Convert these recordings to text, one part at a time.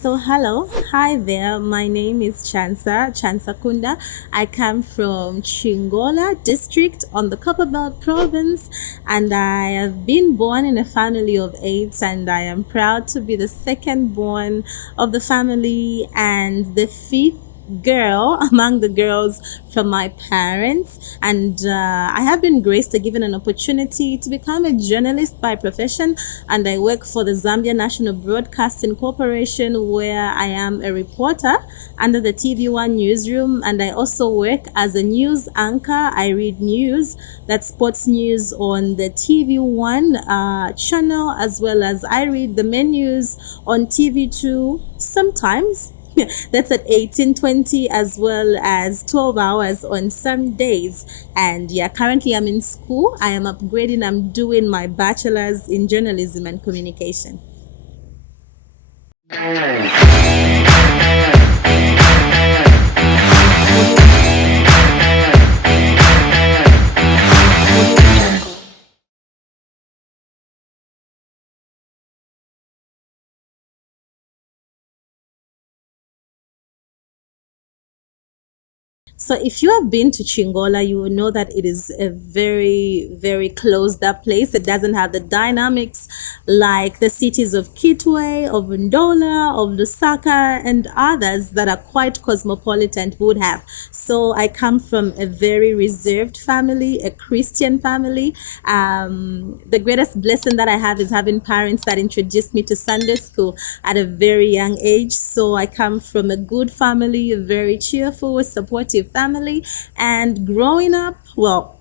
So hello, hi there. My name is Chansa Kunda. I come from Chingola district on the Copperbelt province, and I have been born in a family of eight, and I am proud to be the second born of the family and the fifth girl among the girls from my parents. And I have been graced or given an opportunity to become a journalist by profession, and I work for the Zambia National Broadcasting Corporation, where I am a reporter under the TV1 newsroom, and I also work as a news anchor. I read news, that's sports news, on the TV1 channel, as well as I read the menus on TV2 sometimes. That's at 18:20, as well as 12 hours on some days. And yeah, currently I'm in school. I am upgrading. I'm doing my bachelor's in journalism and communication. So if you have been to Chingola, you will know that it is a very, very closed up place. It doesn't have the dynamics like the cities of Kitwe, of Ndola, of Lusaka, and others that are quite cosmopolitan would have. So I come from a very reserved family, a Christian family. The greatest blessing that I have is having parents that introduced me to Sunday school at a very young age. So I come from a good family, a very cheerful, supportive family. And growing up, well,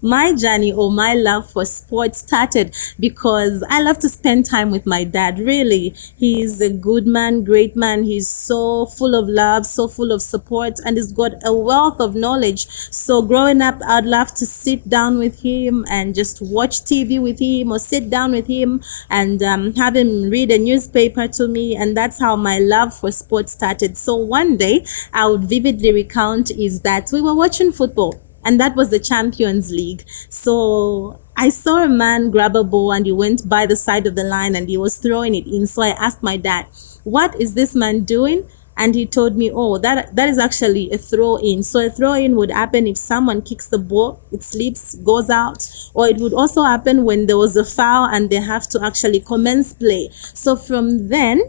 my journey or my love for sports started because I love to spend time with my dad. Really, he's a good man, great man. He's so full of love, so full of support, and he's got a wealth of knowledge. So growing up, I'd love to sit down with him and just watch TV with him, or sit down with him and have him read a newspaper to me. And that's how my love for sports started. So one day I would vividly recount is that we were watching football, and that was the Champions League. So I saw a man grab a ball, and he went by the side of the line and he was throwing it in. So I asked my dad, what is this man doing? And he told me, oh, that is actually a throw in. So a throw in would happen if someone kicks the ball, it slips, goes out, or it would also happen when there was a foul and they have to actually commence play. So from then,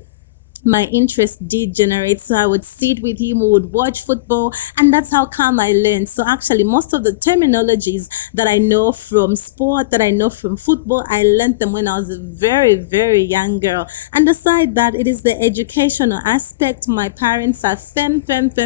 my interest did generate. So I would sit with him, we would watch football, and that's how come I learned. So actually, most of the terminologies that I know from sport, that I know from football, I learned them when I was a very, very young girl. And aside that, it is the educational aspect. My parents are firm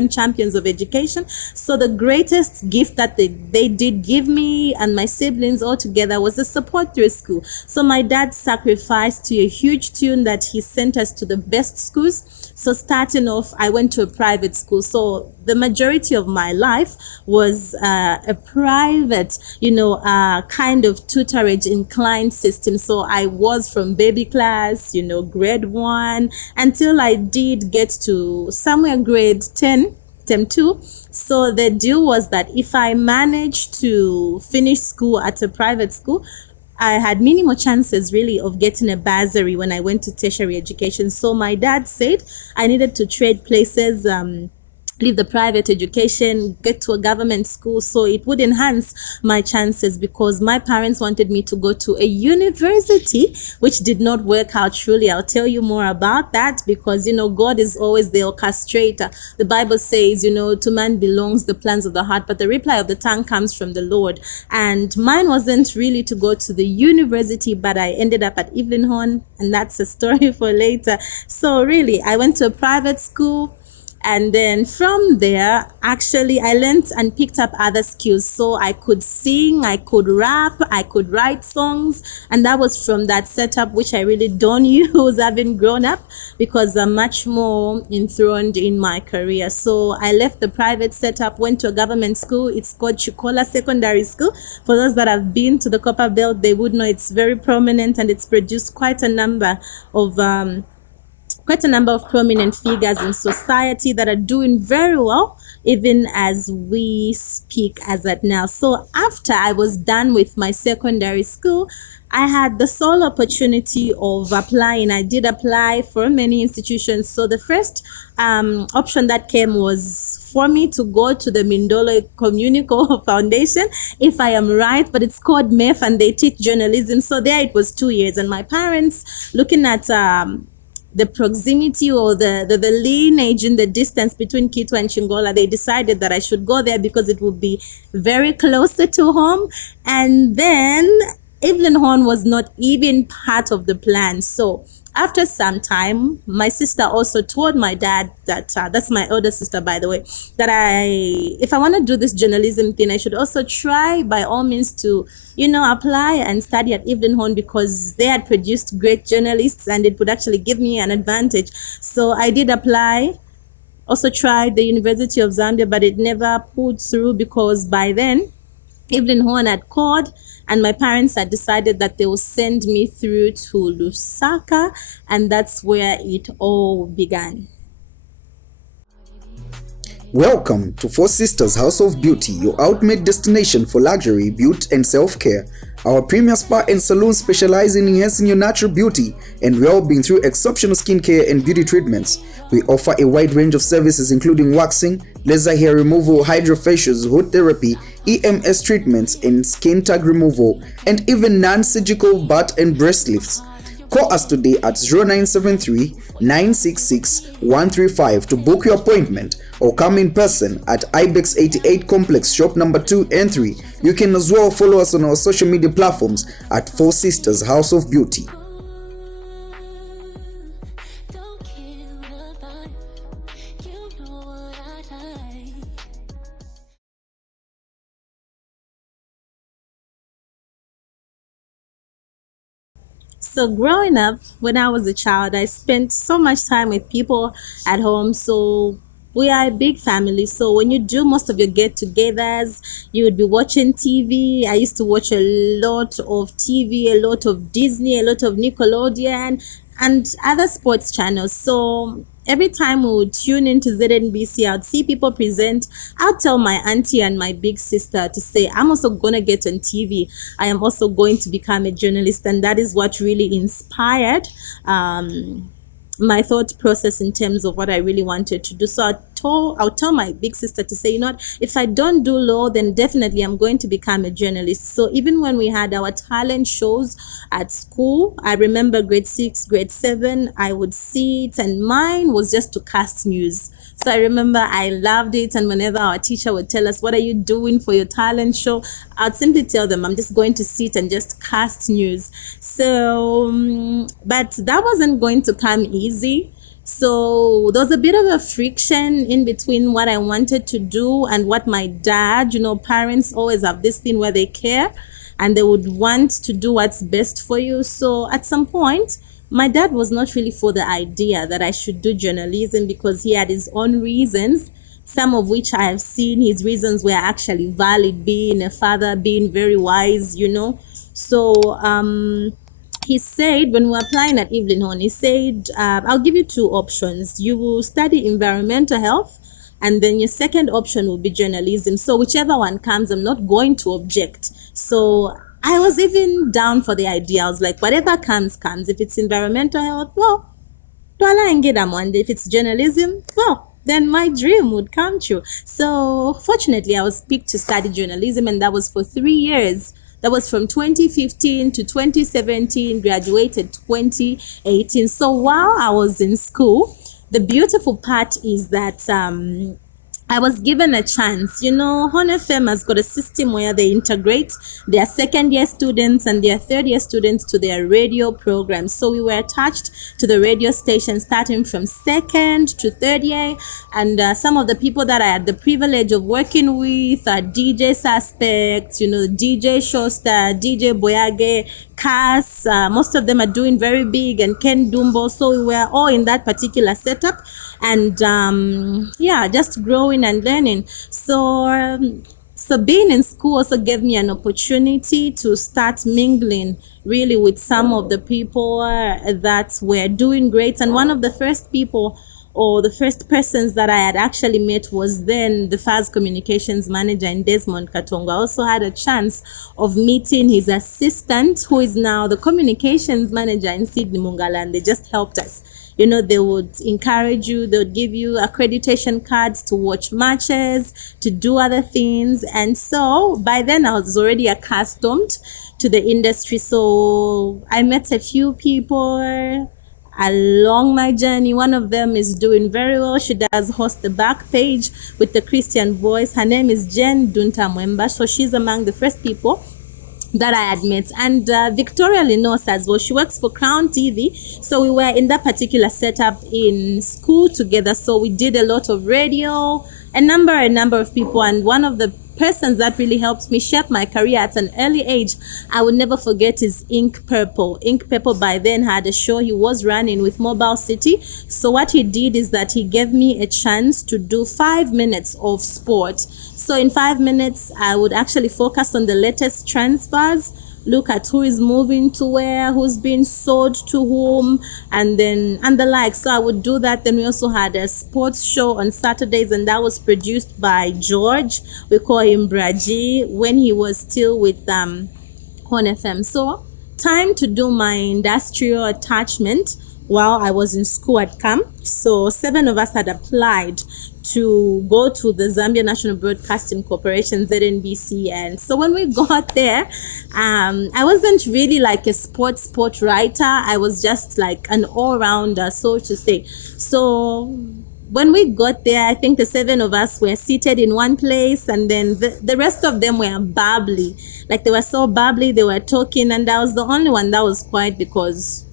champions of education. So the greatest gift that they did give me and my siblings all together was the support through school. So my dad sacrificed to a huge tune that he sent us to the best schools. So starting off, I went to a private school. So the majority of my life was a private, kind of tutorage inclined system. So I was from baby class, grade 1, until I did get to somewhere grade 10, term 2. So the deal was that if I managed to finish school at a private school, I had minimal chances really of getting a bursary when I went to tertiary education. So my dad said I needed to trade places, leave the private education, get to a government school, so it would enhance my chances, because my parents wanted me to go to a university, which did not work out. Truly, I'll tell you more about that, because God is always the orchestrator. The Bible says, to man belongs the plans of the heart, but the reply of the tongue comes from the Lord. And mine wasn't really to go to the university, but I ended up at Evelyn Horn, and that's a story for later. So really, I went to a private school. And then from there, actually, I learned and picked up other skills. So I could sing, I could rap, I could write songs. And that was from that setup, which I really don't use having grown up, because I'm much more enthroned in my career. So I left the private setup, went to a government school. It's called Chukola Secondary School. For those that have been to the Copper Belt, they would know it's very prominent, and it's produced quite a number of quite a number of prominent figures in society that are doing very well, even as we speak as at now. So after I was done with my secondary school, I had the sole opportunity of applying. I did apply for many institutions. So the first option that came was for me to go to the Mindolo Communico Foundation, if I am right, but it's called MEF and they teach journalism. So there it was 2 years. And my parents, looking at the proximity or the lineage in the distance between Kitwe and Chingola, they decided that I should go there because it would be very closer to home. And then Evelyn Horn was not even part of the plan. So after some time, my sister also told my dad that, that's my older sister, by the way, that if I want to do this journalism thing, I should also try by all means to, apply and study at Evelyn Horn because they had produced great journalists and it would actually give me an advantage. So I did apply, also tried the University of Zambia, but it never pulled through because by then, Evelyn Horn had called and my parents had decided that they will send me through to Lusaka, and that's where it all began. Welcome to Four Sisters House of Beauty, your ultimate destination for luxury, beauty and self-care. Our premier spa and salon specialize in enhancing your natural beauty and well-being through exceptional skincare and beauty treatments. We offer a wide range of services including waxing, laser hair removal, hydrofacials, haute therapy, EMS treatments, and skin tag removal, and even non-surgical butt and breast lifts. Call us today at 0973 966 135 to book your appointment or come in person at Ibex 88 Complex, shop number 2 and 3. You can as well follow us on our social media platforms at Four Sisters House of Beauty. So growing up, when I was a child, I spent so much time with people at home. So we are a big family. So when you do most of your get-togethers, you would be watching TV. I used to watch a lot of TV, a lot of Disney, a lot of Nickelodeon, and other sports channels. So every time we would tune into ZNBC, I would see people present. I'll tell my auntie and my big sister to say, I'm also going to get on TV. I am also going to become a journalist. And that is what really inspired my thought process in terms of what I really wanted to do. So I'll tell my big sister to say, you know what, if I don't do law, then definitely I'm going to become a journalist. So even when we had our talent shows at school, I remember grade 6, grade 7, I would see it, and mine was just to cast news. So I remember I loved it, and whenever our teacher would tell us, what are you doing for your talent show? I'd simply tell them, I'm just going to sit and just cast news. So, but that wasn't going to come easy. So there was a bit of a friction in between what I wanted to do and what my dad, parents always have this thing where they care and they would want to do what's best for you. So at some point, my dad was not really for the idea that I should do journalism because he had his own reasons, some of which I have seen his reasons were actually valid, being a father, being very wise, So he said, when we were applying at Evelyn Horn, he said, I'll give you two options. You will study environmental health, and then your second option will be journalism. So whichever one comes, I'm not going to object. So I was even down for the idea. I was like, whatever comes, comes. If it's environmental health, well, if it's journalism, well, then my dream would come true. So fortunately, I was picked to study journalism, and that was for 3 years. That was from 2015 to 2017, graduated 2018. So while I was in school, the beautiful part is that I was given a chance. Horn FM has got a system where they integrate their second-year students and their third-year students to their radio programs. So we were attached to the radio station starting from second to third year. And some of the people that I had the privilege of working with are DJ Suspect, DJ Showstar, DJ Boyage, Cass. Most of them are doing very big, and Ken Dumbo. So we were all in that particular setup. And just growing and learning. So being in school also gave me an opportunity to start mingling really with some of the people that were doing great. And one of the first people or the first persons that I had actually met was then the FAS communications manager in Desmond Katongo. I also had a chance of meeting his assistant, who is now the communications manager in Sydney Mungala, and they just helped us. You know, they would encourage you, they would give you accreditation cards to watch matches, to do other things. And so by then I was already accustomed to the industry. So I met a few people along my journey. One of them is doing very well. She does host the back page with the Christian Voice. Her name is Jen Dunta Mwemba. So she's among the first people that I had met. And Victoria Linos as well. She works for Crown TV. So we were in that particular setup in school together. So we did a lot of radio, a number of people. And one of the persons that really helped me shape my career at an early age, I would never forget, is Ink Purple. Ink Purple by then had a show he was running with Mobile City. So what he did is that he gave me a chance to do 5 minutes of sport. So in 5 minutes, I would actually focus on the latest transfers, look at who is moving to where, who's being sold to whom, and the like. So I would do that. Then we also had a sports show on Saturdays, and that was produced by George. We call him Braji, when he was still with Hon FM. So time to do my industrial attachment while I was in school had come. So 7 of us had applied to go to the Zambia National Broadcasting Corporation, ZNBC. And so when we got there, I wasn't really like a sport writer. I was just like an all-rounder, so to say. So when we got there, I think the 7 of us were seated in one place, and then the rest of them were bubbly. Like, they were so bubbly, they were talking, and I was the only one that was quiet, because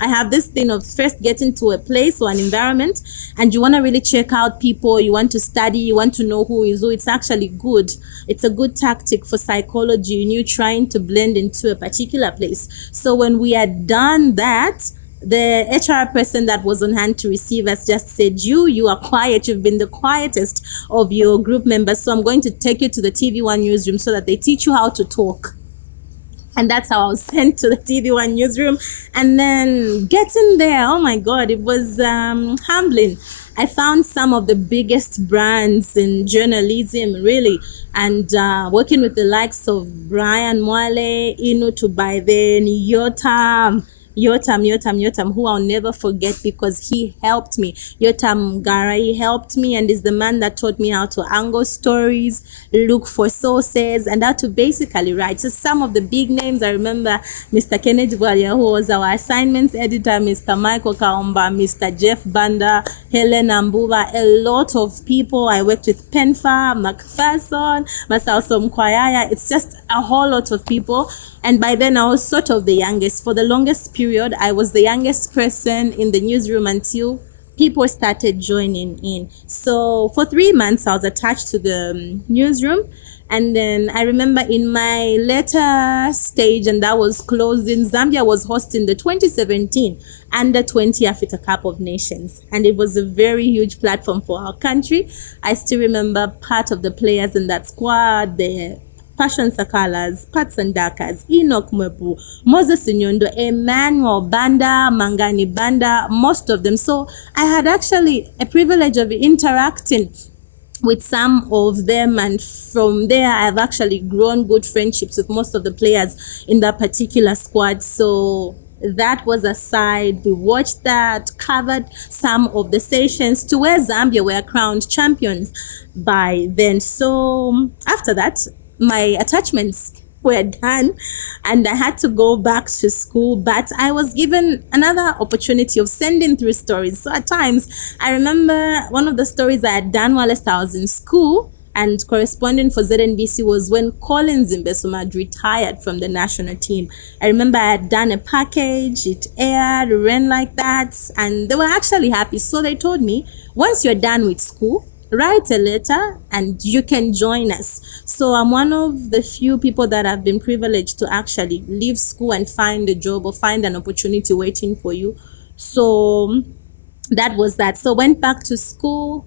I have this thing of first getting to a place or an environment, and you want to really check out people, you want to study, you want to know who is who. It's actually good. It's a good tactic for psychology in you trying to blend into a particular place. So when we had done that, the HR person that was on hand to receive us just said, you are quiet. You've been the quietest of your group members. So I'm going to take you to the TV1 newsroom so that they teach you how to talk. And that's how I was sent to the TV1 newsroom. And then getting there, oh my God, it was humbling. I found some of the biggest brands in journalism, really. And working with the likes of Brian Mwale, Inu to by then, Yotam, who I'll never forget, because he helped me. Yotam Gara, he helped me, and is the man that taught me how to angle stories, look for sources, and how to basically write. So some of the big names, I remember Mr. Kennedy Bwalia, who was our assignments editor, Mr. Michael Kaomba, Mr. Jeff Banda, Helen Ambuba, a lot of people. I worked with Penfa, McPherson, Masao Mkwayaya. It's just a whole lot of people. And by then I was sort of the youngest. For the longest period, I was the youngest person in the newsroom until people started joining in. So for 3 months, I was attached to the newsroom. And then I remember in my later stage, and that was closing, Zambia was hosting the 2017 Under-20 Africa Cup of Nations. And it was a very huge platform for our country. I still remember part of the players in that squad, the Passion Sakalas, Pats and Dakas, Enoch Mwebu, Moses Nyondo, Emmanuel Banda, Mangani Banda, most of them. So I had actually a privilege of interacting with some of them, and from there I've actually grown good friendships with most of the players in that particular squad. So that was a side. We watched that, covered some of the sessions to where Zambia were crowned champions by then. So after that, my attachments were done and I had to go back to school, but I was given another opportunity of sending through stories. So at times, I remember one of the stories I had done while I was in school and corresponding for ZNBC was when Colin Zimbesuma retired from the national team. I remember I had done a package, it aired, ran like that, and they were actually happy. So they told me, once you're done with school, write a letter and you can join us. So I'm one of the few people that have been privileged to actually leave school and find a job or find an opportunity waiting for you. So that was that. So went back to school,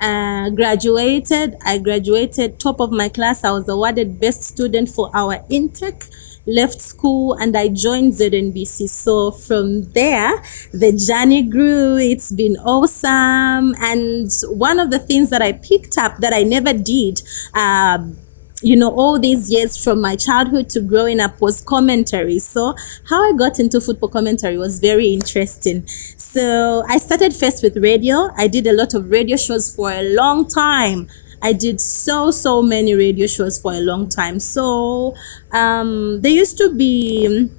graduated. I graduated top of my class. I was awarded best student for our intake left school and I joined ZNBC. So from there, the journey grew. It's been awesome. And one of the things that I picked up that I never did, all these years from my childhood to growing up was commentary. So how I got into football commentary was very interesting. So I started first with radio. I did a lot of radio shows for a long time. I did so many radio shows for a long time. So there used to be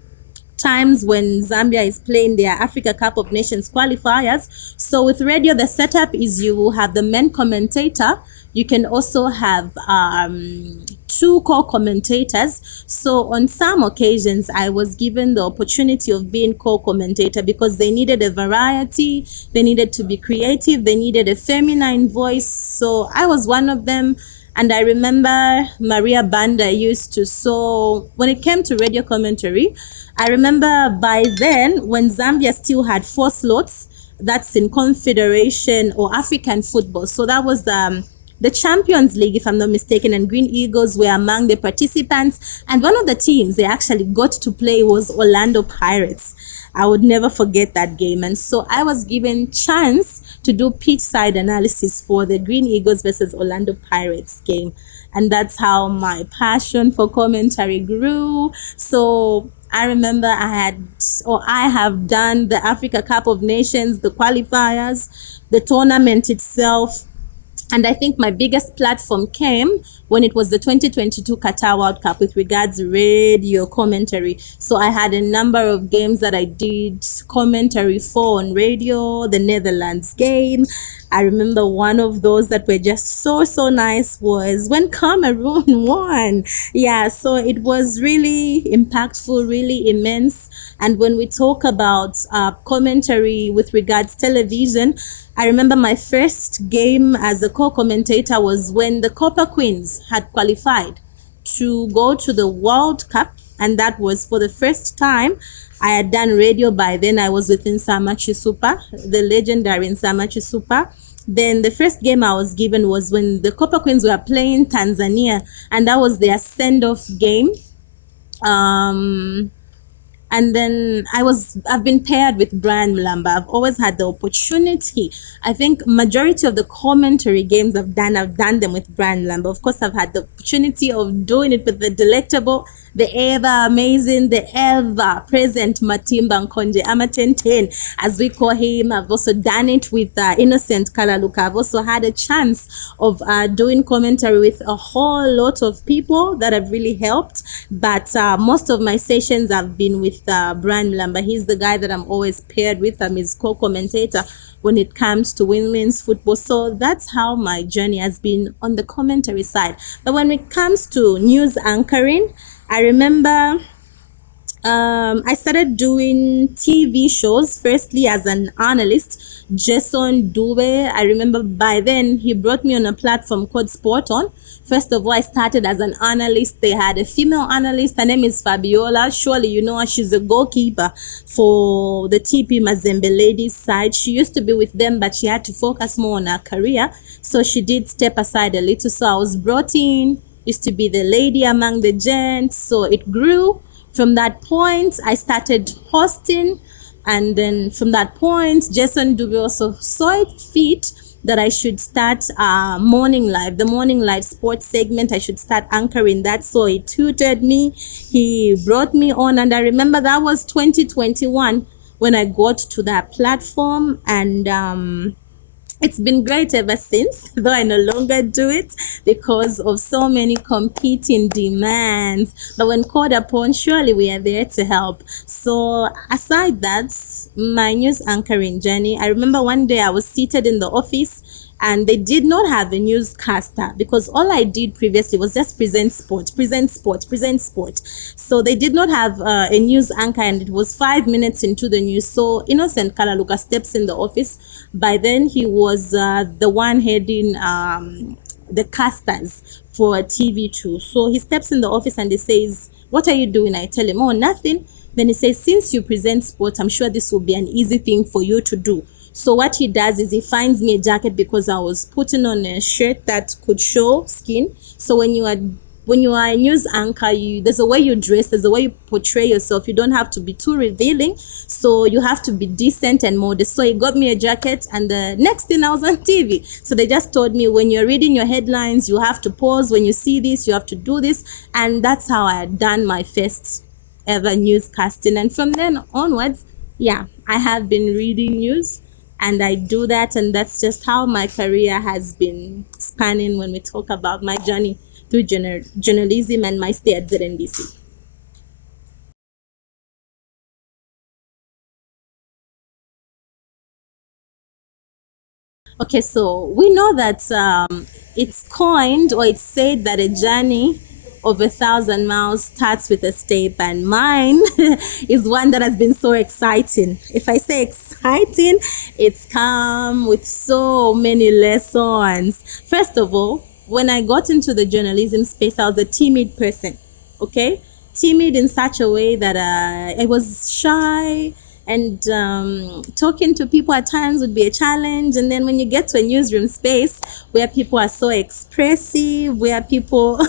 times when Zambia is playing their Africa Cup of Nations qualifiers. So with radio, the setup is you will have the main commentator. You can also have two co-commentators. So on some occasions, I was given the opportunity of being co-commentator because they needed a variety, they needed to be creative, they needed a feminine voice. So I was one of them. And I remember Maria Banda used to, so when it came to radio commentary, I remember by then when Zambia still had 4 slots, that's in Confederation or African football. So that was the Champions League, if I'm not mistaken, and Green Eagles were among the participants. And one of the teams they actually got to play was Orlando Pirates. I would never forget that game. And so I was given chance to do pitch side analysis for the Green Eagles versus Orlando Pirates game. And that's how my passion for commentary grew. So I remember I have done the Africa Cup of Nations, the qualifiers, the tournament itself. And I think my biggest platform came when it was the 2022 Qatar World Cup with regards radio commentary. So I had a number of games that I did commentary for on radio, the Netherlands game. I remember one of those that were just so nice was when Cameroon won. Yeah, so it was really impactful, really immense. And when we talk about commentary with regards television, I remember my first game as a co-commentator was when the Copper Queens had qualified to go to the World Cup. And that was for the first time. I had done radio by then. I was within Samachi Super, the legendary Samachi Super. Then the first game I was given was when the Copper Queens were playing Tanzania. And that was their send-off game. And then I've been paired with Brian Mlamba. I've always had the opportunity. I think majority of the commentary games I've done them with Brian Mlamba. Of course, I've had the opportunity of doing it with the delectable, the ever amazing, the ever present Matimba Nkonje Amatenten, as we call him. I've also done it with Innocent Kalaluka. I've also had a chance of doing commentary with a whole lot of people that have really helped. But most of my sessions have been with Brian Mlamba. He's the guy that I'm always paired with. I'm his co-commentator when it comes to women's football. So that's how my journey has been on the commentary side. But when it comes to news anchoring, I remember I started doing TV shows, firstly as an analyst, Jason Dube. I remember by then he brought me on a platform called Sport On. First of all, I started as an analyst. They had a female analyst. Her name is Fabiola. Surely you know her. She's a goalkeeper for the TP Mazembe ladies side. She used to be with them, but she had to focus more on her career. So she did step aside a little. So I was brought in, used to be the lady among the gents. So it grew. From that point, I started hosting. And then from that point, Jason Dube also saw it fit that I should start morning live, the morning live sports segment. I should start anchoring that. So he tutored me. He brought me on. And I remember that was 2021 when I got to that platform. And it's been great ever since, though I no longer do it because of so many competing demands. But when called upon, surely we are there to help. So aside that, my news anchoring journey, I remember one day I was seated in the office and they did not have a newscaster because all I did previously was just present sport. So they did not have a news anchor, and it was 5 minutes into the news. So Innocent Kalaluka steps in the office. By then he was the one heading the casters for TV2. So he steps in the office and he says, "What are you doing?" I tell him, "Oh, nothing." Then he says, "Since you present sport, I'm sure this will be an easy thing for you to do." So what he does is he finds me a jacket because I was putting on a shirt that could show skin. So when you are when you are a news anchor, there's a way you dress, there's a way you portray yourself. You don't have to be too revealing, so you have to be decent and modest. So he got me a jacket, and the next thing I was on TV. So they just told me, when you're reading your headlines, you have to pause. When you see this, you have to do this. And that's how I had done my first ever newscasting. And from then onwards, yeah, I have been reading news, and I do that, and that's just how my career has been spanning when we talk about my journey through journalism and my stay at ZNBC. Okay, so we know that it's coined, or it's said that a journey of 1,000 miles starts with a step, and mine is one that has been so exciting. If I say exciting, it's come with so many lessons. First of all, when I got into the journalism space, I was a timid person. Okay, timid in such a way that I was shy, and talking to people at times would be a challenge. And then when you get to a newsroom space where people are so expressive, where people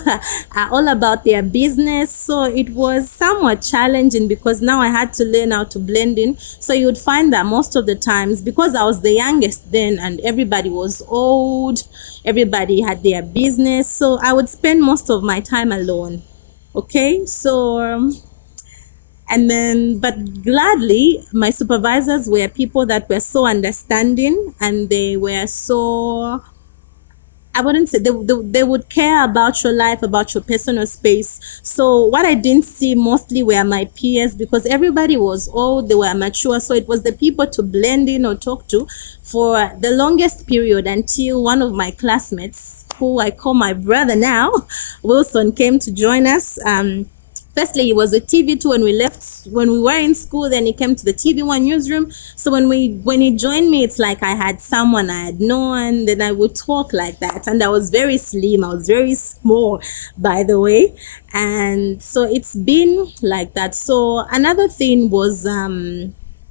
are all about their business, so it was somewhat challenging, because now I had to learn how to blend in. So you would find that most of the times, because I was the youngest then and everybody was old, everybody had their business, so I would spend most of my time alone. Okay, so and then, but gladly, my supervisors were people that were so understanding, and they were so, I wouldn't say, they would care about your life, about your personal space. So what I didn't see mostly were my peers, because everybody was old, they were mature. So it was the people to blend in or talk to for the longest period, until one of my classmates, who I call my brother now, Wilson, came to join us. Firstly, he was with TV2 when we were in school. Then he came to the TV1 newsroom. So when he joined me, it's like I had someone I had known. Then I would talk like that, and I was very slim. I was very small, by the way, and so it's been like that. So another thing was,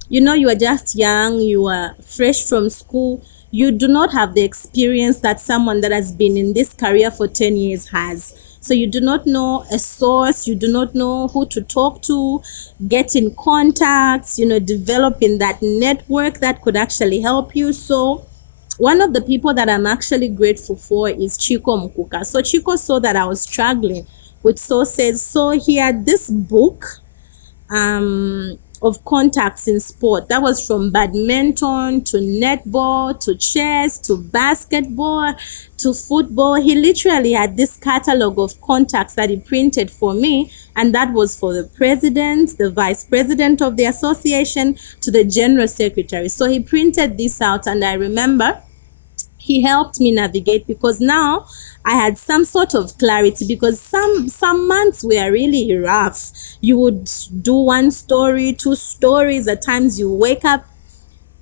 you are just young. You are fresh from school. You do not have the experience that someone that has been in this career for 10 years has. So you do not know a source, you do not know who to talk to, get in contacts, developing that network that could actually help you. So one of the people that I'm actually grateful for is Chico Mkuka. So Chico saw that I was struggling with sources. So he had this book of contacts in sport. That was from badminton to netball to chess to basketball to football. He literally had this catalog of contacts that he printed for me, and that was for the president, the vice president of the association, to the general secretary. So he printed this out, and I remember he helped me navigate, because now I had some sort of clarity, because some months were really rough. You would do one story, two stories. At times you wake up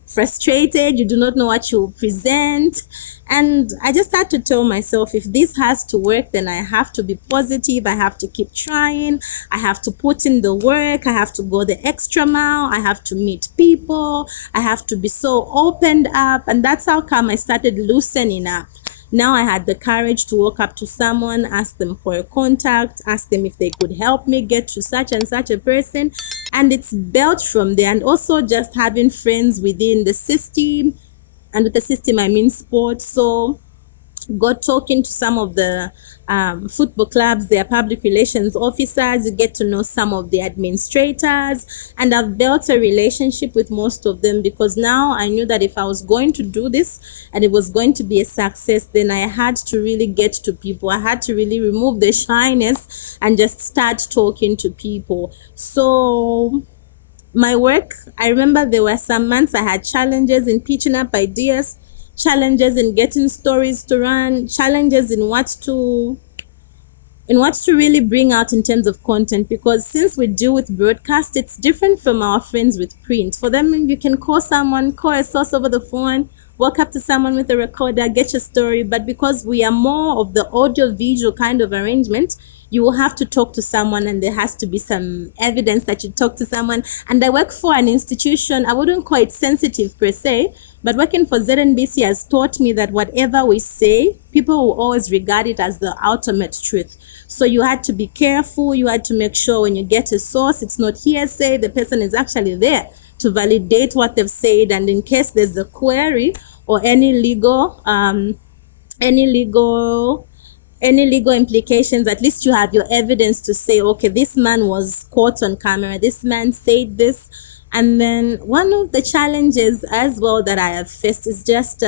frustrated, you do not know what you present. And I just had to tell myself, if this has to work, then I have to be positive. I have to keep trying. I have to put in the work. I have to go the extra mile. I have to meet people. I have to be so opened up. And that's how come I started loosening up. Now I had the courage to walk up to someone, ask them for a contact, ask them if they could help me get to such and such a person. And it's built from there. And also just having friends within the system. And with the system, I mean sports. So got talking to some of the football clubs, their public relations officers. You get to know some of the administrators, and I've built a relationship with most of them, because now I knew that if I was going to do this and it was going to be a success, then I had to really get to people. I had to really remove the shyness and just start talking to people. So my work, I remember there were some months I had challenges in pitching up ideas, challenges in getting stories to run, challenges in what to really bring out in terms of content, because since we deal with broadcast, it's different from our friends with print. For them, you can call a source over the phone, walk up to someone with a recorder, get your story. But because we are more of the audio visual kind of arrangement, you will have to talk to someone, and there has to be some evidence that you talk to someone. And I work for an institution, I wouldn't call it sensitive per se, But working for ZNBC has taught me that whatever we say, people will always regard it as the ultimate truth. So you had to be careful. You had to make sure when you get a source, it's not hearsay. The person is actually there to validate what they've said. And in case there's a query or any legal implications, at least you have your evidence to say, okay, this man was caught on camera, this man said this. And then one of the challenges as well that I have faced is just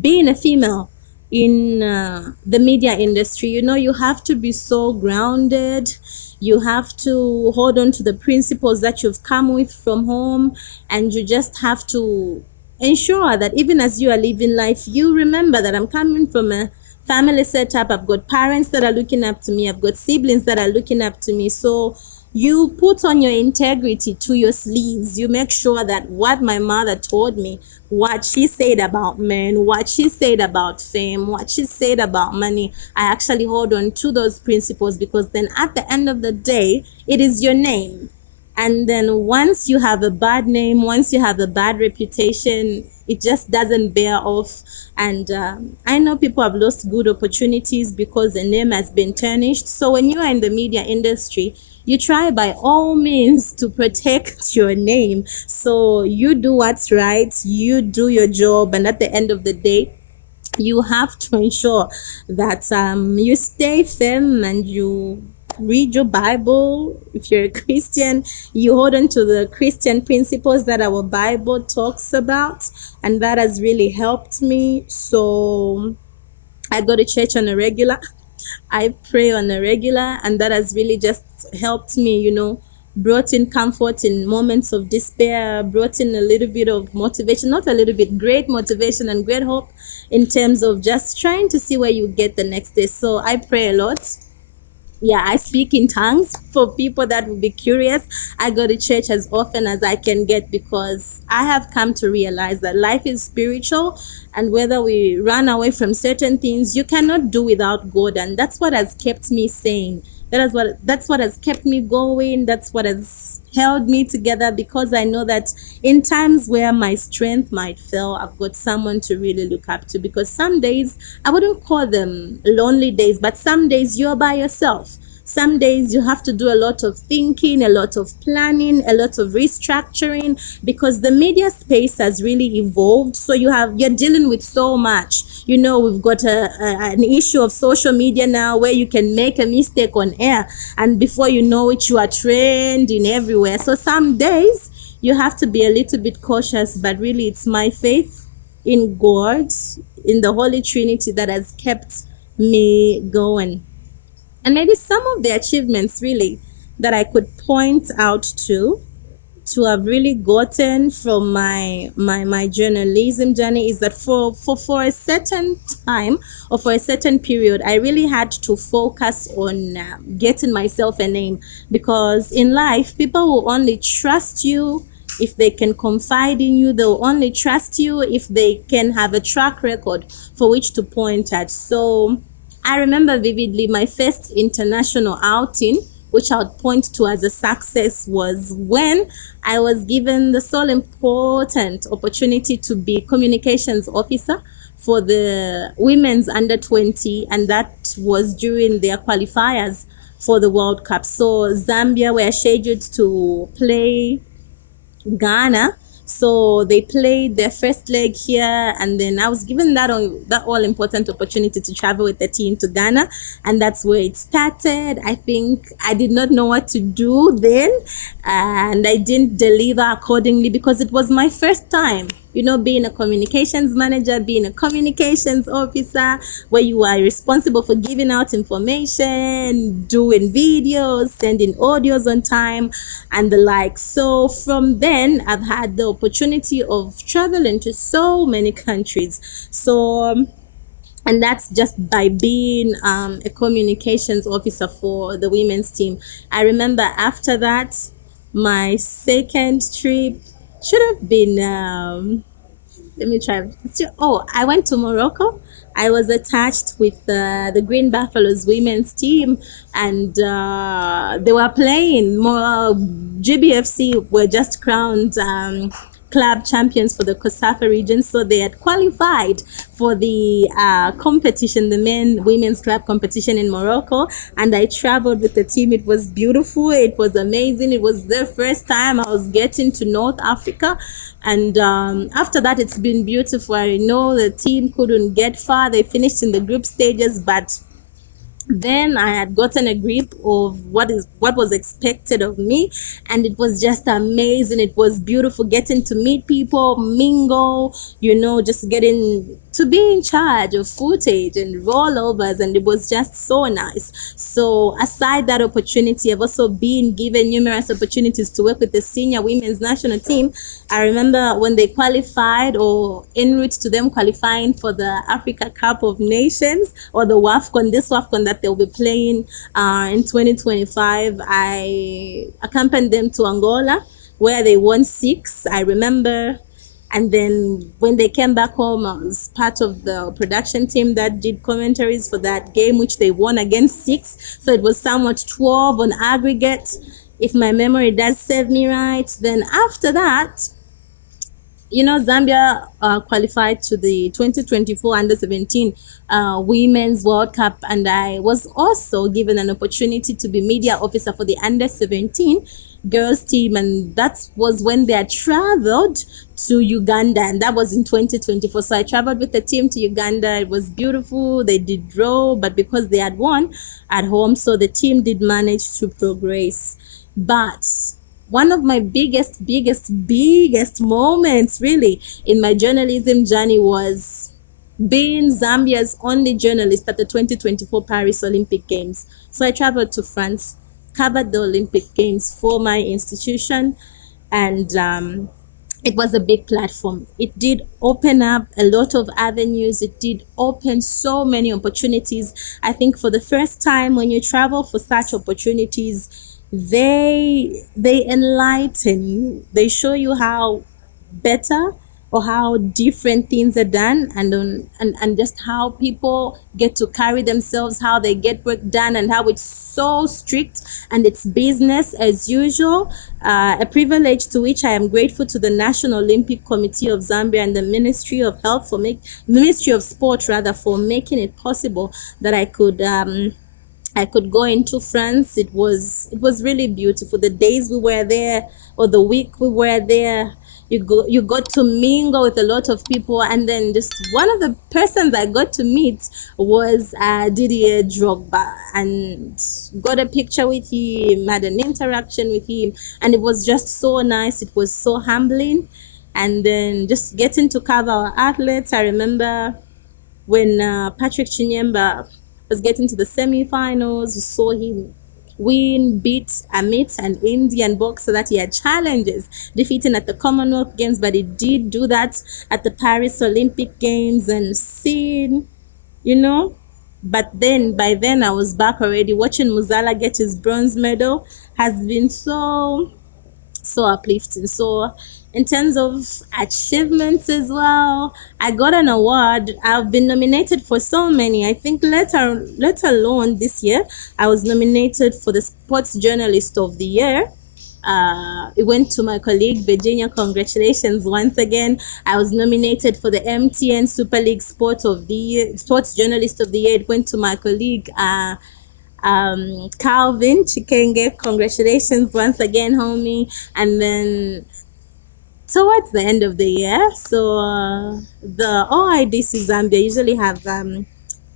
being a female in the media industry. You have to be so grounded. You have to hold on to the principles that you've come with from home, and you just have to ensure that even as you are living life, you remember that I'm coming from a family setup. I've got parents that are looking up to me. I've got siblings that are looking up to me. So you put on your integrity to your sleeves. You make sure that what my mother told me, what she said about men, what she said about fame, what she said about money, I actually hold on to those principles, because then at the end of the day, it is your name. And then once you have a bad name, once you have a bad reputation, it just doesn't bear off. And I know people have lost good opportunities because the name has been tarnished. So when you are in the media industry, you try by all means to protect your name. So you do what's right, you do your job, and at the end of the day, you have to ensure that you stay firm and you read your Bible. If you're a Christian, you hold on to the Christian principles that our Bible talks about, and that has really helped me. So I go to church on a regular, I pray on a regular, and that has really just helped me, brought in comfort in moments of despair, brought in a little bit of motivation, not a little bit, great motivation and great hope in terms of just trying to see where you get the next day. So I pray a lot. Yeah, I speak in tongues for people that would be curious. I go to church as often as I can get, because I have come to realize that life is spiritual, and whether we run away from certain things, you cannot do without God. And that's what has kept me sane. That's what has kept me going. That's what has held me together, because I know that in times where my strength might fail, I've got someone to really look up to. Because some days, I wouldn't call them lonely days, but some days you're by yourself. Some days you have to do a lot of thinking, a lot of planning, a lot of restructuring, because the media space has really evolved. So you're dealing with so much. We've got an issue of social media now, where you can make a mistake on air, and before you know it, you are trending everywhere. So some days you have to be a little bit cautious, but really it's my faith in God, in the Holy Trinity, that has kept me going. And maybe some of the achievements really that I could point out to have really gotten from my journalism journey is that for a certain time or for a certain period, I really had to focus on getting myself a name, because in life, people will only trust you if they can confide in you. They'll only trust you if they can have a track record for which to point at. So I remember vividly my first international outing, which I would point to as a success, was when I was given the sole important opportunity to be communications officer for the women's under 20, and that was during their qualifiers for the World Cup. So Zambia were scheduled to play Ghana. So they played their first leg here, and then I was given that all important opportunity to travel with the team to Ghana, and that's where it started. I think I did not know what to do then, and I didn't deliver accordingly, because it was my first time, being a communications manager, being a communications officer, where you are responsible for giving out information, doing videos, sending audios on time, and the like. So from then, I've had the opportunity of traveling to so many countries. So and that's just by being a communications officer for the women's team. I remember after that, my second trip should have been let me try. I went to Morocco. I was attached with the Green Buffaloes women's team, and they were playing. GBFC were just crowned club champions for the Kosafa region. So they had qualified for the competition, the women's club competition in Morocco. And I traveled with the team. It was beautiful. It was amazing. It was the first time I was getting to North Africa. And after that, it's been beautiful. I know the team couldn't get far. They finished in the group stages, but then I had gotten a grip of what was expected of me, and it was just amazing. It was beautiful getting to meet people, mingle, just getting to be in charge of footage and rollovers, and it was just so nice. So aside that opportunity, I've also been given numerous opportunities to work with the senior women's national team. I remember when they qualified, or en route to them qualifying for the Africa Cup of Nations, or the WAFCON, this WAFCON that they'll be playing in 2025. I accompanied them to Angola, where they won 6, I remember. And then when they came back home, I was part of the production team that did commentaries for that game, which they won against 6. So it was somewhat 12 on aggregate, if my memory does serve me right. Then after that, Zambia qualified to the 2024 Under-17 Women's World Cup, and I was also given an opportunity to be media officer for the Under-17 girls team, and that was when they had traveled to Uganda, and that was in 2024. So I traveled with the team to Uganda. It was beautiful. They did draw, but because they had won at home, so the team did manage to progress. But one of my biggest moments really in my journalism journey was being Zambia's only journalist at the 2024 Paris Olympic Games. So I traveled to France, covered the Olympic Games for my institution, and it was a big platform. It did open up a lot of avenues. It did open so many opportunities. I think for the first time, when you travel for such opportunities, they enlighten you. They show you how better or how different things are done, and just how people get to carry themselves, how they get work done, and how it's so strict and it's business as usual. A privilege to which I am grateful to the National Olympic Committee of Zambia and the Ministry of Health Ministry of Sport rather, for making it possible that I could go into France. It was really beautiful. The days we were there, or the week we were there, you got to mingle with a lot of people. And then just one of the persons I got to meet was Didier Drogba, and got a picture with him, had an interaction with him, and it was just so nice. It was so humbling. And then just getting to cover our athletes. I remember when Patrick Chinyemba was getting to the semi-finals, you saw him beat Amit, an Indian boxer that he had challenges defeating at the Commonwealth Games, but he did do that at the Paris Olympic Games, and seeing, but then by then I was back already. Watching Muzala get his bronze medal has been so uplifting. So in terms of achievements as well, I got an award. I've been nominated for so many. I think let alone this year, I was nominated for the Sports Journalist of the Year. It went to my colleague Virginia. Congratulations once again. I was nominated for the MTN Super League Sports Journalist of the Year. It went to my colleague Calvin Chikenge. Congratulations once again, homie. And then towards the end of the year, so the OYDC Zambia usually have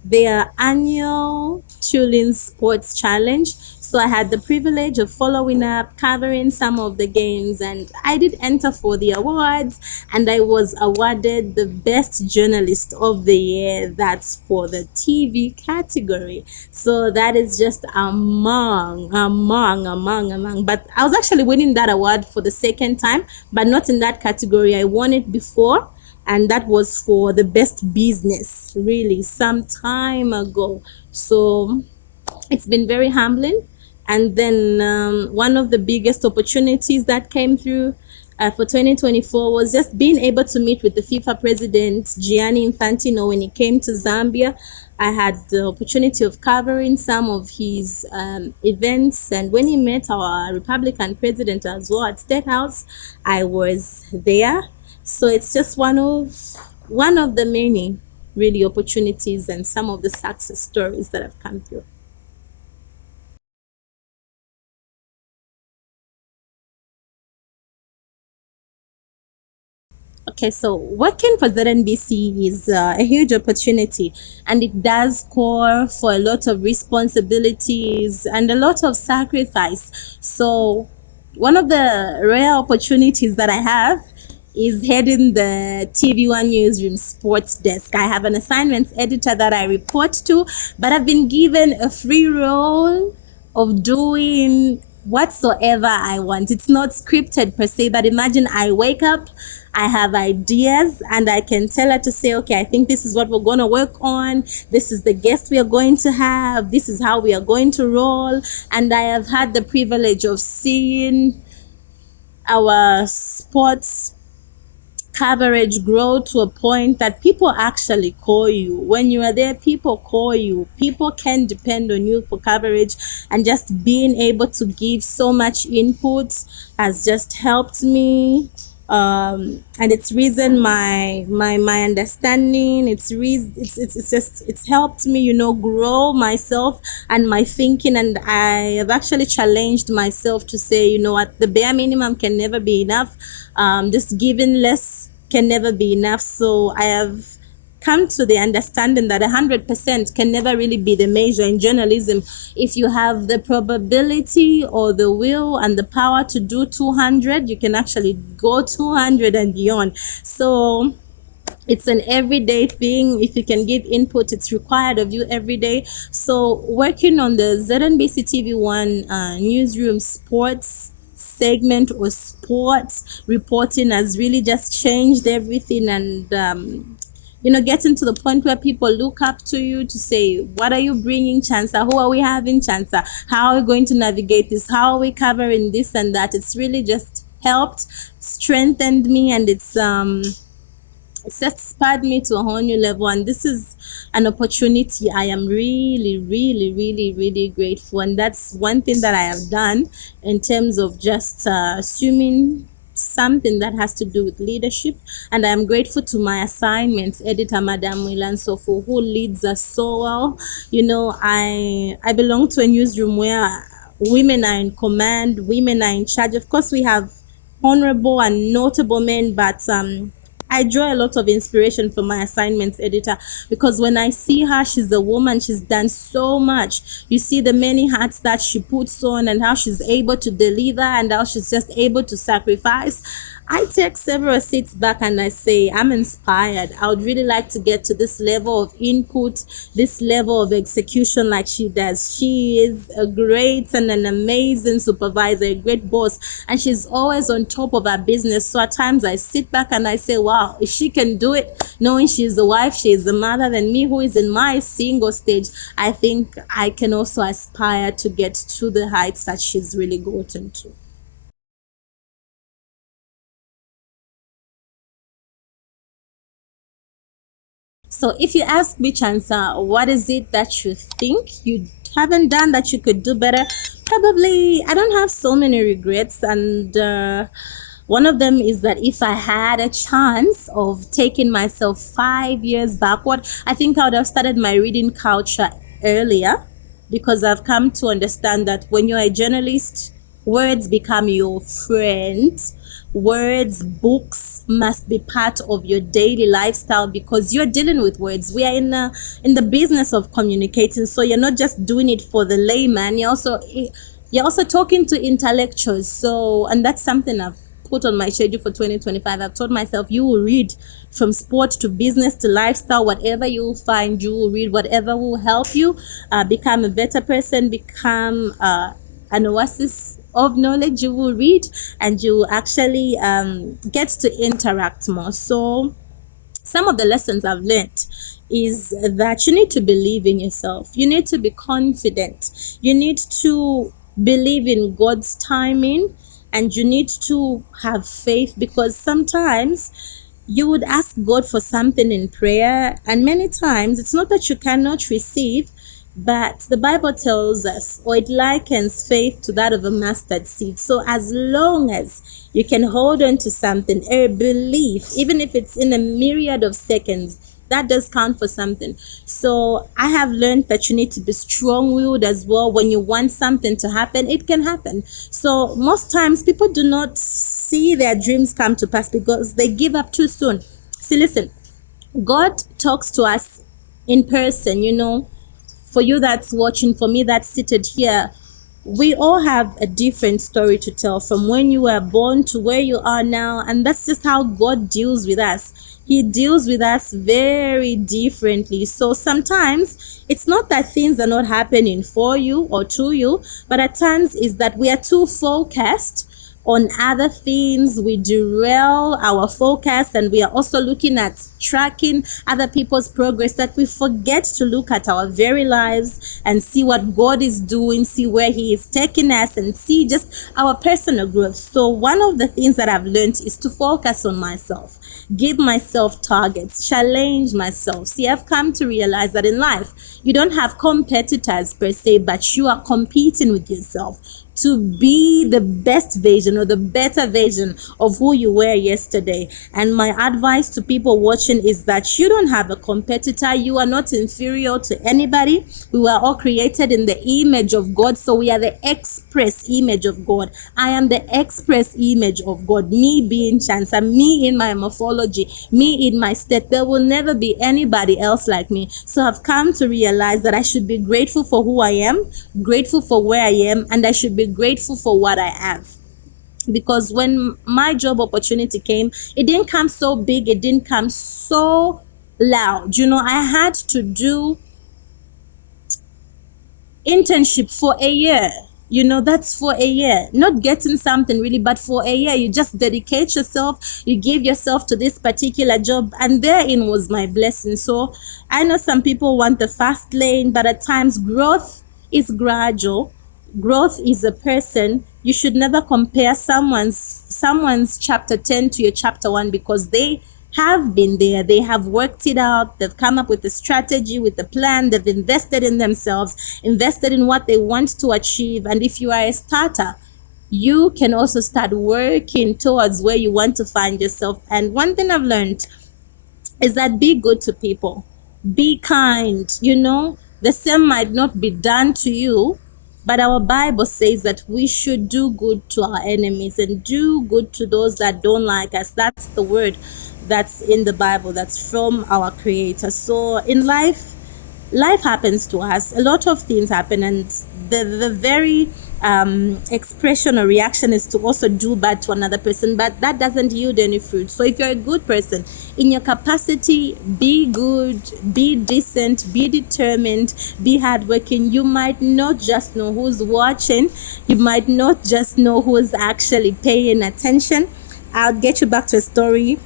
their annual Teulings Sports Challenge. So I had the privilege of following up, covering some of the games, and I did enter for the awards, and I was awarded the Best Journalist of the Year. That's for the TV category. So that is just among. But I was actually winning that award for the second time, but not in that category. I won it before, and that was for the best business, really, some time ago. So it's been very humbling. And then one of the biggest opportunities that came through for 2024 was just being able to meet with the FIFA president, Gianni Infantino, when he came to Zambia. I had the opportunity of covering some of his events, and when he met our Republican president as well at State House, I was there. So it's just one of the many really opportunities and some of the success stories that have come through. Okay, so working for ZNBC is a huge opportunity, and it does call for a lot of responsibilities and a lot of sacrifice. So, one of the rare opportunities that I have is heading the TV1 newsroom sports desk. I have an assignments editor that I report to, but I've been given a free role of doing whatsoever I want. It's not scripted per se, but imagine I wake up, I have ideas, and I can tell her to say, okay, I think this is what we're going to work on. This is the guest we are going to have. This is how we are going to roll. And I have had the privilege of seeing our sports coverage grow to a point that people actually call you. When you are there, people call you. People can depend on you for coverage, and just being able to give so much input has just helped me. And it's risen my understanding. It's helped me, grow myself and my thinking. And I have actually challenged myself to say, you know what, the bare minimum can never be enough. Just giving less can never be enough. So I have come to the understanding that 100% can never really be the measure in journalism. If you have the probability or the will and the power to do 200, you can actually go 200 and beyond. So it's an everyday thing. If you can give input, it's required of you every day. So working on the ZNBC TV1 newsroom sports segment or sports reporting has really just changed everything. And getting to the point where people look up to you to say, what are you bringing, Chansa? Who are we having, Chansa? How are we going to navigate this? How are we covering this and that? It's really just helped, strengthened me, and it's just spurred me to a whole new level. And this is an opportunity I am really, really, really, really grateful. And that's one thing that I have done in terms of just assuming something that has to do with leadership. And I'm grateful to my assignments editor, Madam Wilan Sofo, who leads us so well. I belong to a newsroom where women are in command, women are in charge. Of course, we have honorable and notable men, but I draw a lot of inspiration from my assignments editor, because when I see her, she's a woman, she's done so much. You see the many hats that she puts on and how she's able to deliver and how she's just able to sacrifice. I take several seats back and I say, I'm inspired. I would really like to get to this level of input, this level of execution like she does. She is a great and an amazing supervisor, a great boss, and she's always on top of her business. So at times I sit back and I say, wow, if she can do it, knowing she's a wife, she's a mother, then me who is in my single stage, I think I can also aspire to get to the heights that she's really gotten to. So if you ask me, Chansa, what is it that you think you haven't done that you could do better? Probably, I don't have so many regrets. And one of them is that if I had a chance of taking myself 5 years backward, I think I would have started my reading culture earlier, because I've come to understand that when you're a journalist, words become your friend. Words, books must be part of your daily lifestyle, because you're dealing with words. We are in the business of communicating, so you're not just doing it for the layman. You're also talking to intellectuals. So, and that's something I've put on my schedule for 2025. I've told myself, you will read from sport to business to lifestyle. Whatever you will find, you will read. Whatever will help you become a better person, become an oasis of knowledge, you will read, and you actually get to interact more. So some of the lessons I've learned is that you need to believe in yourself. You need to be confident. You need to believe in God's timing. and you need to have faith, because sometimes you would ask God for something in prayer, and many times it's not that you cannot receive, but the Bible tells us, or it likens faith to that of a mustard seed. So as long as you can hold on to something, a belief, even if it's in a myriad of seconds, that does count for something. So I have learned that you need to be strong-willed as well. When you want something to happen, it can happen. So most times people do not see their dreams come to pass because they give up too soon. See, listen, God talks to us in person, for you that's watching, for me that's seated here. We all have a different story to tell, from when you were born to where you are now. And that's just how God deals with us. He deals with us very differently. So sometimes it's not that things are not happening for you or to you, but at times is that we are too focused on other things. We derail our focus, and we are also looking at tracking other people's progress, that we forget to look at our very lives and see what God is doing, see where He is taking us, and see just our personal growth. So one of the things that I've learned is to focus on myself, give myself targets, challenge myself. See, I've come to realize that in life, you don't have competitors per se, but you are competing with yourself to be the best version or the better version of who you were yesterday. And my advice to people watching is that you don't have a competitor. You are not inferior to anybody. We were all created in the image of God. So we are the express image of God. I am the express image of God. Me being Chansa, me in my morphology, me in my state. There will never be anybody else like me. So I've come to realize that I should be grateful for who I am, grateful for where I am, and I should be grateful for what I have. Because when my job opportunity came, it didn't come so big, it didn't come so loud. I had to do internship for a year. That's for a year, not getting something really, but for a year. You just dedicate yourself, you give yourself to this particular job, and therein was my blessing. So I know some people want the fast lane, but at times growth is gradual. Growth is a person. You should never compare someone's chapter 10 to your chapter 1, because they have been there. They have worked it out. They've come up with a strategy, with a plan. They've invested in themselves, invested in what they want to achieve. And if you are a starter, you can also start working towards where you want to find yourself. And one thing I've learned is that be good to people. Be kind. The same might not be done to you, but our Bible says that we should do good to our enemies and do good to those that don't like us. That's the word that's in the Bible. That's from our Creator. So in life happens to us. A lot of things happen, and the very expression or reaction is to also do bad to another person, but that doesn't yield any fruit. So if you're a good person, in your capacity, be good, be decent, be determined, be hardworking. You might not just know who's watching, you might not just know who's actually paying attention. I'll get you back to a story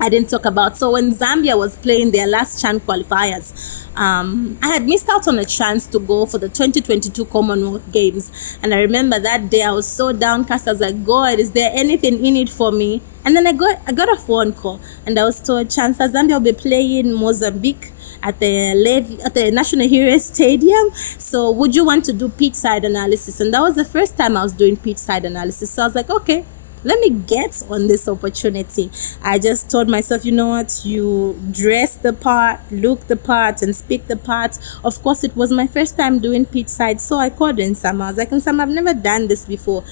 I didn't talk about. So when Zambia was playing their last CHAN qualifiers, I had missed out on a chance to go for the 2022 Commonwealth Games. And I remember that day I was so downcast. I was like, God, is there anything in it for me? And then I got a phone call, and I was told, Chansa, Zambia will be playing Mozambique at the National Heroes Stadium. So would you want to do pitch side analysis? And that was the first time I was doing pitch side analysis. So I was like, okay, let me get on this opportunity. I just told myself, you know what, you dress the part, look the part, and speak the part. Of course, it was my first time doing pitch side, so I called in Sam. I was like, Sam, I've never done this before.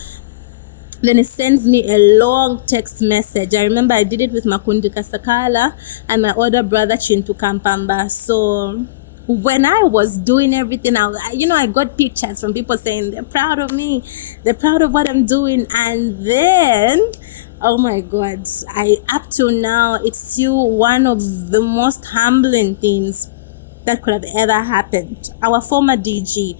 Then it sends me a long text message. I remember I did it with Makundi Kasakala and my older brother Chintu Kampamba. So when I was doing everything, I got pictures from people saying they're proud of me, they're proud of what I'm doing. And then, oh my God, up to now, it's still one of the most humbling things that could have ever happened. Our former DG,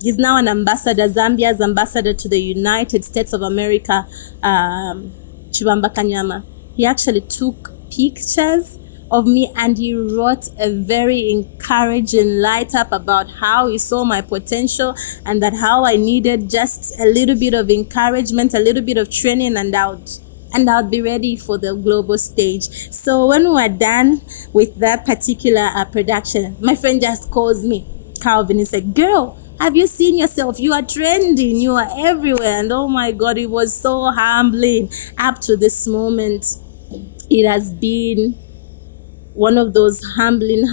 he's now an ambassador, Zambia's ambassador to the United States of America, Chibamba Kanyama. He actually took pictures of me, and he wrote a very encouraging light up about how he saw my potential and that how I needed just a little bit of encouragement, a little bit of training, and I'll be ready for the global stage. So when we were done with that particular production, my friend just calls me, Calvin. He said, "Girl, have you seen yourself? You are trending. You are everywhere." And oh my God, it was so humbling. Up to this moment, it has been one of those humbling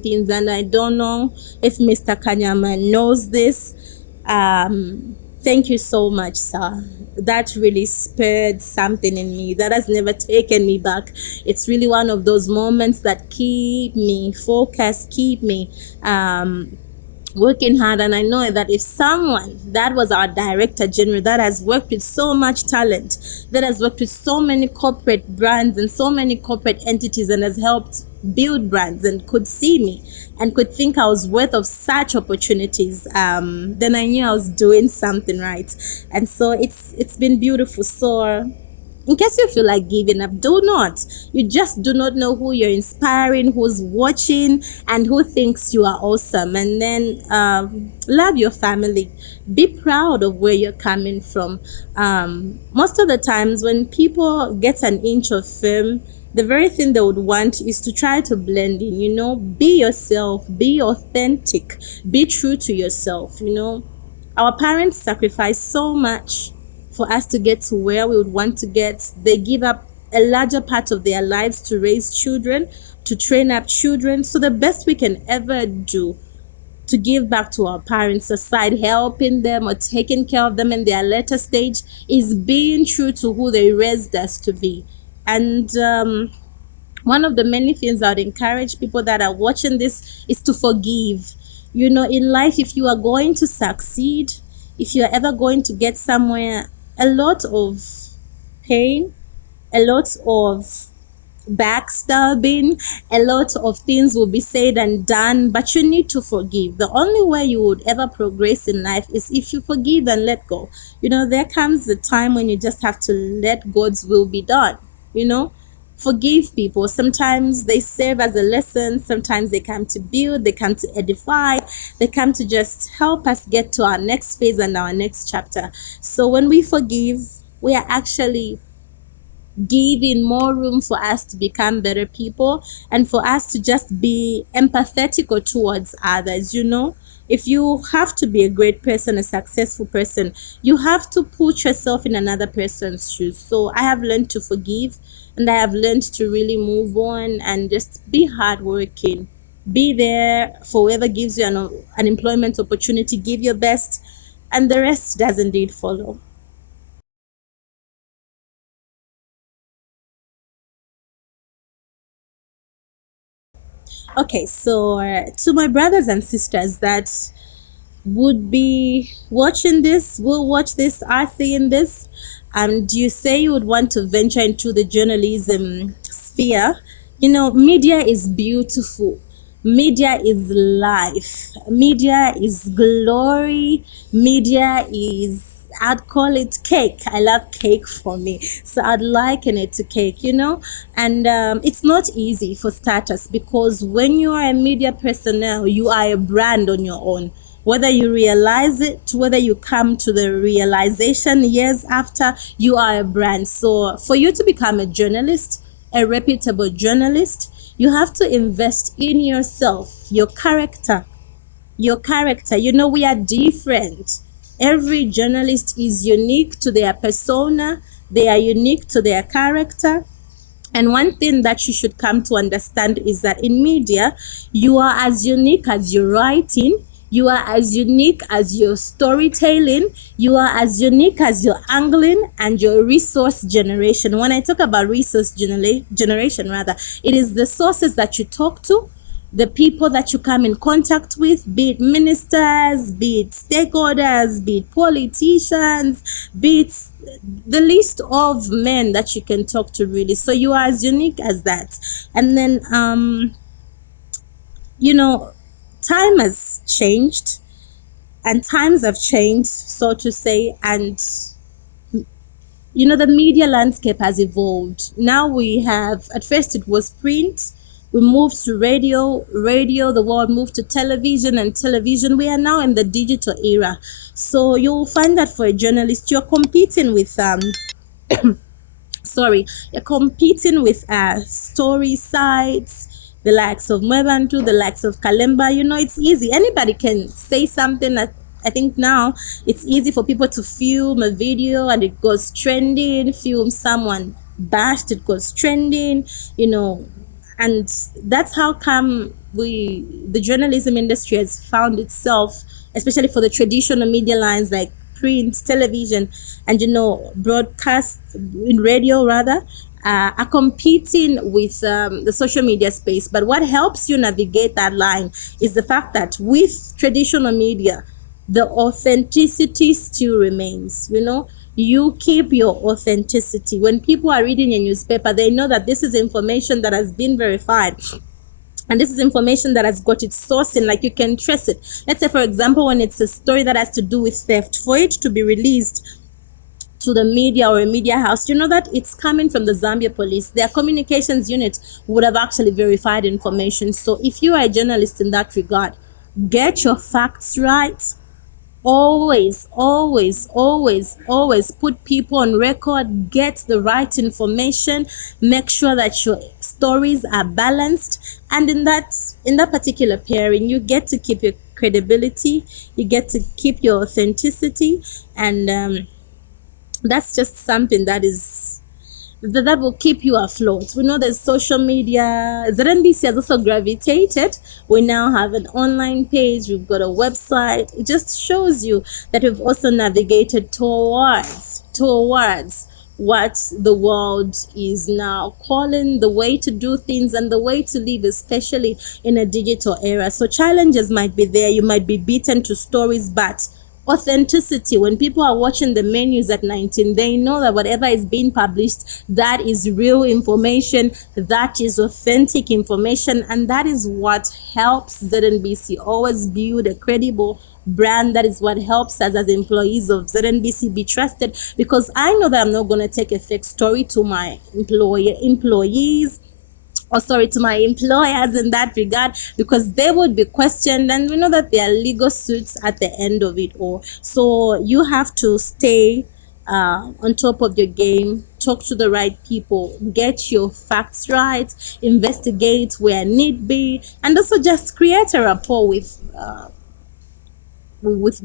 things. And I don't know if Mr. Kanyama knows this. Thank you so much, sir. That really spurred something in me that has never taken me back. It's really one of those moments that keep me focused, keep me working hard. And I know that if someone that was our director general, that has worked with so much talent, that has worked with so many corporate brands and so many corporate entities, and has helped build brands, and could see me and could think I was worth of such opportunities, then I knew I was doing something right. And so it's been beautiful. So in case you feel like giving up, do not. You just do not know who you're inspiring, who's watching, and who thinks you are awesome. And then love your family. Be proud of where you're coming from. Most of the times when people get an inch of fame, the very thing they would want is to try to blend in, be yourself, be authentic, be true to yourself. Our parents sacrifice so much for us to get to where we would want to get. They give up a larger part of their lives to raise children, to train up children. So the best we can ever do to give back to our parents, aside helping them or taking care of them in their later stage, is being true to who they raised us to be. And one of the many things I would encourage people that are watching this is to forgive. In life, if you are going to succeed, if you're ever going to get somewhere, a lot of pain, a lot of backstabbing, a lot of things will be said and done, but you need to forgive. The only way you would ever progress in life is if you forgive and let go. There comes a time when you just have to let God's will be done. Forgive people. Sometimes they serve as a lesson. Sometimes they come to build, they come to edify, they come to just help us get to our next phase and our next chapter. So when we forgive, we are actually giving more room for us to become better people, and for us to just be empathetic towards others. If you have to be a great person, a successful person, you have to put yourself in another person's shoes. So I have learned to forgive, and I have learned to really move on and just be hardworking. Be there for whoever gives you an employment opportunity. Give your best, and the rest does indeed follow. Okay, so to my brothers and sisters that would be watching this, will watch this, are seeing this, do you say you would want to venture into the journalism sphere? Media is beautiful. Media is life. Media is glory. Media is, I'd call it cake. I love cake for me. So I'd liken it to cake, And it's not easy for starters, because when you are a media personnel, you are a brand on your own. Whether you realize it, whether you come to the realization years after, you are a brand. So for you to become a journalist, a reputable journalist, you have to invest in yourself, your character. We are different. Every journalist is unique to their persona. They are unique to their character. And one thing that you should come to understand is that in media, you are as unique as your writing. You are as unique as your storytelling. You are as unique as your angling and your resource generation. When I talk about resource generation, it is the sources that you talk to, the people that you come in contact with, be it ministers, be it stakeholders, be it politicians, be it the list of men that you can talk to, really. So you are as unique as that. And then, time has changed, and times have changed, so to say, and the media landscape has evolved. Now we have, at first it was print, we moved to radio, the world moved to television, and television. We are now in the digital era. So you'll find that for a journalist, you're competing with you're competing with story sites, the likes of Mwebantu, the likes of Kalemba. It's easy. Anybody can say something. That I think now it's easy for people to film a video and it goes trending, film someone bashed, it goes trending, and that's how come the journalism industry has found itself, especially for the traditional media lines like print, television, and broadcast in radio rather, are competing with the social media space. But what helps you navigate that line is the fact that with traditional media, the authenticity still remains. You keep your authenticity. When people are reading a newspaper, they know that this is information that has been verified, and this is information that has got its sourcing, like you can trace it. Let's say, for example, when it's a story that has to do with theft, for it to be released to the media or a media house, you know that it's coming from the Zambia police. Their communications unit would have actually verified information. So if you are a journalist in that regard, get your facts right. Always, always, always, always put people on record, get the right information, make sure that your stories are balanced, and in that particular pairing, you get to keep your credibility, you get to keep your authenticity, and that's just something that will keep you afloat. We know there's social media. ZNBC has also gravitated. We now have an online page. We've got a website. It just shows you that we've also navigated towards what the world is now calling the way to do things and the way to live, especially in a digital era. So challenges might be there. You might be beaten to stories, but authenticity, when people are watching the menus at 19, they know that whatever is being published, that is real information, that is authentic information, and that is what helps ZNBC always build a credible brand. That is what helps us as employees of ZNBC be trusted, because I know that I'm not going to take a fake story to my employees, or to my employers in that regard, because they would be questioned, and we know that there are legal suits at the end of it all. So you have to stay on top of your game, talk to the right people, get your facts right, investigate where need be, and also just create a rapport with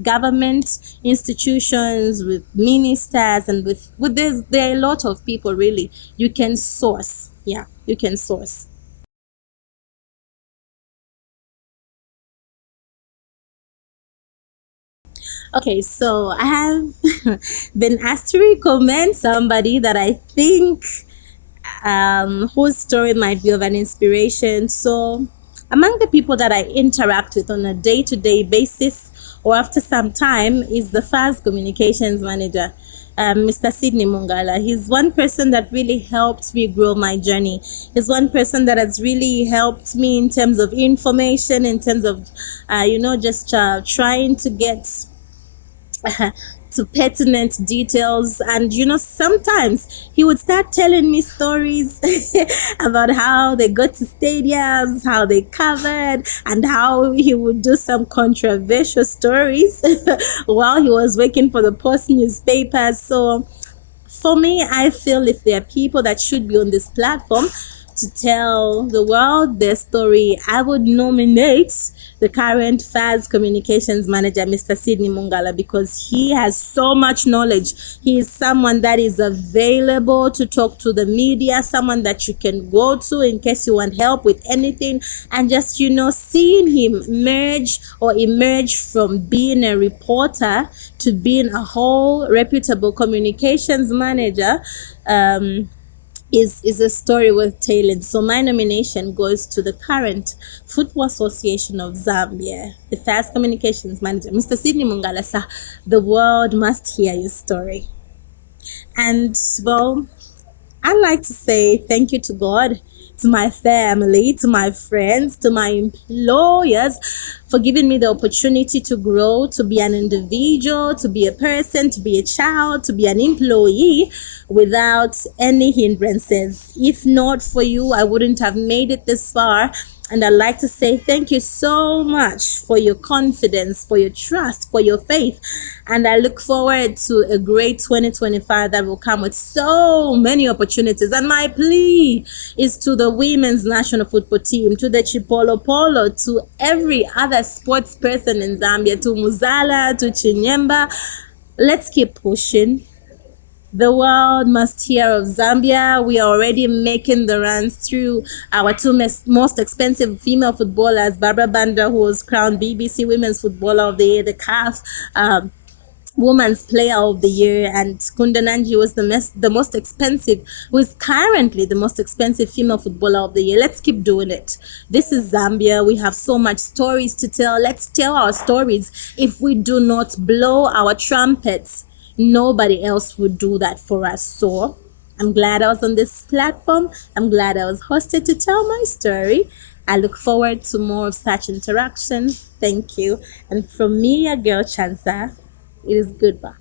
government institutions, with ministers, and with there are a lot of people really you can source. Yeah, you can source. Okay, so I have been asked to recommend somebody that I think whose story might be of an inspiration. So among the people that I interact with on a day-to-day basis or after some time is the FAS communications manager, Mr. Sydney Mungala. He's one person that really helped me grow my journey. He's one person that has really helped me in terms of information, in terms of, just trying to get to pertinent details. And sometimes he would start telling me stories about how they got to stadiums, how they covered, and how he would do some controversial stories while he was working for the Post newspapers. So for me, I feel if there are people that should be on this platform to tell the world their story, I would nominate the current FAS communications manager, Mr. Sydney Mungala, because he has so much knowledge. He is someone that is available to talk to the media, someone that you can go to in case you want help with anything. And just, seeing him emerge from being a reporter to being a whole reputable communications manager, is a story worth telling. So my nomination goes to the current Football Association of Zambia, the FAS Communications Manager, Mr. Sydney Mungala. Sir, the world must hear your story. And well, I'd like to say thank you to God, to my family, to my friends, to my employers for giving me the opportunity to grow, to be an individual, to be a person, to be a child, to be an employee without any hindrances. If not for you, I wouldn't have made it this far. And I'd like to say thank you so much for your confidence, for your trust, for your faith. And I look forward to a great 2025 that will come with so many opportunities. And my plea is to the women's national football team, to the Chipolo Polo, to every other sports person in Zambia, to Muzala, to Chinyemba. Let's keep pushing. The world must hear of Zambia. We are already making the runs through our two most expensive female footballers, Barbara Banda, who was crowned BBC Women's Footballer of the Year, the CAF Women's Player of the Year, and Kunda Nanji was the most expensive, who is currently the most expensive female footballer of the year. Let's keep doing it. This is Zambia. We have so much stories to tell. Let's tell our stories. If we do not blow our trumpets, nobody else would do that for us. So I'm glad I was on this platform. I'm glad I was hosted to tell my story. I look forward to more of such interactions. Thank you. And from me, your girl Chansa, it is goodbye.